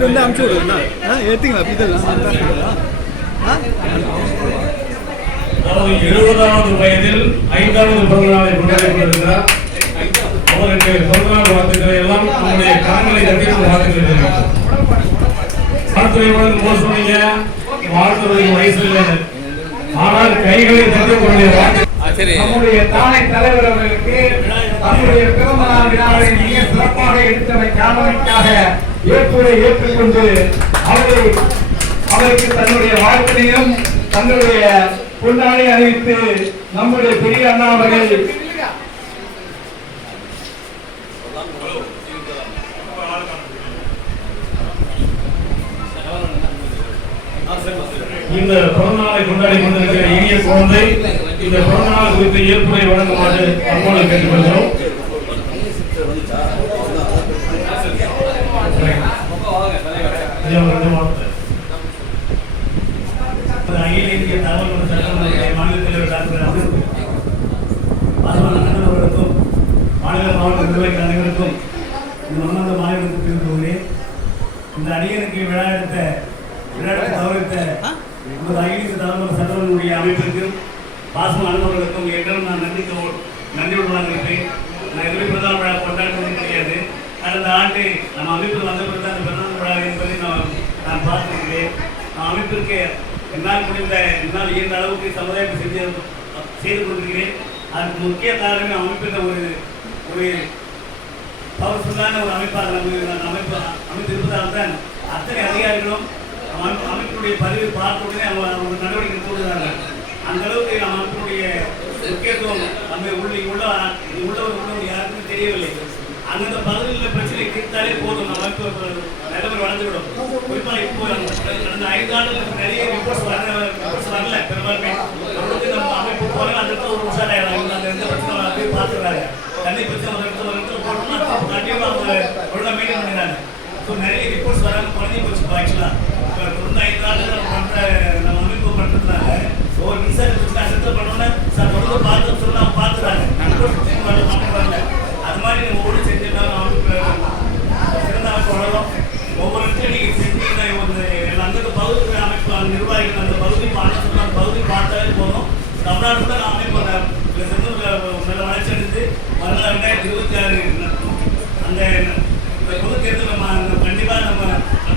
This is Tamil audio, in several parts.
இங்கிருந்து வந்து அமுச்சு விடுறேண்ணா ஆ ஏற்றிங்களா இதெல்லாம் எழுபதாவது வயதில் ஐந்தாவது பிறந்த நாளை கொண்டாடி கொண்டிருக்கிறார் அவருக்கு பிறந்த நாள் வாழ்த்துக்களை எல்லாம் நம்முடைய கரங்களை தட்டி வாழ்த்துக்களை வாழ்த்துறையுடன் சொன்னீங்க வாழ்த்துறதுக்கு வயசு இல்லை ஆனால் கைகளை தட்டி உங்களுடைய வாழ்த்து நம்முடைய தானை தலைவர் அவர்களுக்கு நம்முடைய பிறந்த நாள் விழாவை மிக சிறப்பாக ஏற்புரை ஏற்றுக்கொண்டு அவரை அவருக்கு தன்னுடைய வாழ்க்கையையும் தங்களுடைய கொண்டாடி அறிவித்து நம்முடைய பெரிய அண்ணா அவர்கள் இந்த பிறந்தநாளை கொண்டாடி கொண்டிருக்கிற இனிய குழந்தை இந்த பிறந்தநாள் குறித்து ஏற்புரை வழங்குமாறு அன்போடு கேட்டுக்கொள்கிறோம். அகில இந்திய தகவல் சட்டமன்ற மாநில தலைவர் டாக்டர் மாநில மாவட்ட நிர்வாகிகள் அனைவருக்கும் இந்த மாநிலத்துக்கு இந்த அணியனுக்கு விழா எடுத்த விழா கௌரவித்த நமது அகில இந்திய தகவல் சட்டமன்ற அமைப்பிற்கும் பாசமான அனுபவர்களுக்கும் என்றும் நான் நன்றி கௌ- நன்றியுடன் இருக்கிறேன் நான் எதுவுமே பிரதான விழா கொண்டாடுவது கிடையாது கடந்த ஆண்டு நம்ம அமைப்பில் வந்த பிறகு அந்த பிரதான விழா என்பதை நான் நான் பார்த்திருக்கிறேன் நான் அமைப்பிற்கு என்னால் முடிந்த என்னால் இயன்ற அளவுக்கு சமுதாயத்தை செஞ்சு செய்து கொண்டிருக்கிறேன். அதுக்கு முக்கிய காரணமே அமைப்பின் ஒரு ஒரு பவர்ஃபுல்லான ஒரு அமைப்பாக நம்ம அமைப்பு அமைத்திருப்பதால் தான் அத்தனை அதிகாரிகளும் அமைப்பினுடைய பதிவு பார்த்த உடனே அவங்க அவங்க நடவடிக்கை போடுகிறார்கள் அந்த அளவுக்கு நம்ம அமைப்பினுடைய முக்கியத்துவம் நம்ம உள்ள உள்ள உள்ளவர் உள்ளவர் யாருக்கும் தெரியவில்லை. அந்தந்த பகுதியில் பிரச்சனை தீர்த்தாலே போதும். நம்ம அமைப்பு நிலைமை வளர்ந்துவிடும். குறிப்பாக ஐந்து ஆண்டுகளுக்கு நிறைய ரிப்போர்ட்ஸ் வர ரிப்போர்ட்ஸ் வரல. பெரும்பாலுமே நம்மளுக்கு நம்ம அமைப்பு போல அந்த இடத்துல ஒரு உஷாராயிடும் அந்த எந்த பிரச்சனை போய் பார்த்துக்கிறாங்க. தண்ணி பிரச்சனை ஒரு இடத்துல ஒரு இடத்துல போட்டோம்னா கண்டிப்பாக அவங்க ஒழுங்காக மெயின்டைன் பண்ணிடுறாங்க. ஸோ நிறைய ரிப்போர்ட்ஸ் வராமல் குறைஞ்சி போச்சு ஆக்சுவலாக இப்போ தொடர்ந்து ஐந்து ஆண்டுகள் நம்ம பண்ணுற நம்ம அமைப்பு பண்ணுறதுனால ஸோ ஒரு மின்சார பிரச்சனை அசத்தை பண்ணோன்னா சார் தொடர்ந்து பார்த்து சொல்லி அவங்க பார்த்துறாங்க பண்ணுறாங்க அது மாதிரி நம்ம ஓடி செஞ்சுட்டா அமைப்பு சிறந்த அமைப்பு வளரும் ஒவ்வொரு இடத்துலையும் நீங்கள் செஞ்சீங்கன்னா வந்து அந்தந்த பகுதி அமைப்பு அந்த நிர்வாகிகள் அந்த பகுதி பார்த்து சொன்னா அந்த பகுதி பார்த்தாலே போதும் தமிழ்நாடு தான் அமைப்பு அந்த செந்தூரில் நல்ல வளர்ச்சி அடைந்து மறுநாள் ரெண்டாயிரத்தி இருபத்தி ஆறு அந்த இந்த பொது தேர்தல் நம்ம கண்டிப்பாக நம்ம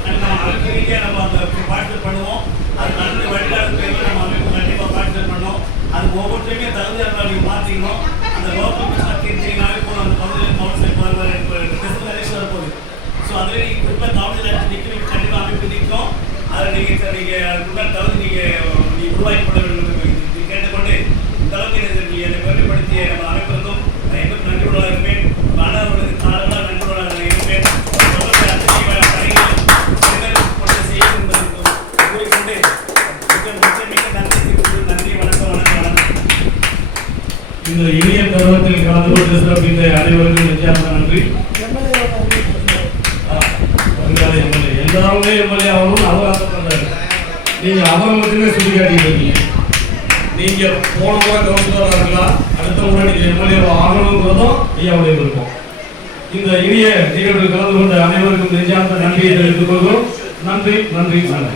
நம்ம அமைப்பு ரீதியாக நம்ம அந்த பார்ட்டிசிபேட் பண்ணுவோம் அது நல்ல வழிகாட்டு பேரில் நம்ம அமைப்பு கண்டிப்பாக பார்ட்டிசிபேட் பண்ணுவோம் அது ஒவ்வொருத்தையுமே தகுந்த நீங்கள் மாற்றிக்கணும் அந்த லோக்கல் பிரச்சனை தீர்த்தீங்கனாலே போதும் அந்த பகுதியில் கவுன்சிலர் போகிற டெஸ்ட் எலெக்ஷன் வரப்போகுது ஸோ அதில் நீங்கள் குறிப்பாக கவுன்சில் எலெக்ஷன் நிற்கும் கண்டிப்பாக அமைப்பு நிற்கும் அதில் நீங்கள் நீங்கள் அதுக்குண்டான தகுதி நீங்கள் நீங்கள் உருவாக்கி இந்த இனிய பருவத்தில் கலந்து கொண்டு சிறப்பித்த அனைவருக்கும் நிச்சயமாக நன்றி. எம்எல்ஏ. எல்லாருமே எம்எல்ஏ ஆகணும்னு அவர் ஆசைப்படுறாரு நீங்க அவரை மட்டுமே சுட்டி காட்டிட்டு இருக்கீங்க. நீங்க போன முறை கவுன்சிலராக இருக்கலாம். அடுத்த முறை நீங்க எம்எல்ஏ ஆகணுங்கிறதும் ஐயாவுடைய விருப்பம். இந்த இனிய நிகழ்வில் கலந்து கொண்ட அனைவருக்கும் நெஞ்சார்ந்த நன்றியை தெரிவித்துக் கொள்கிறோம். நன்றி நன்றி நன்றி.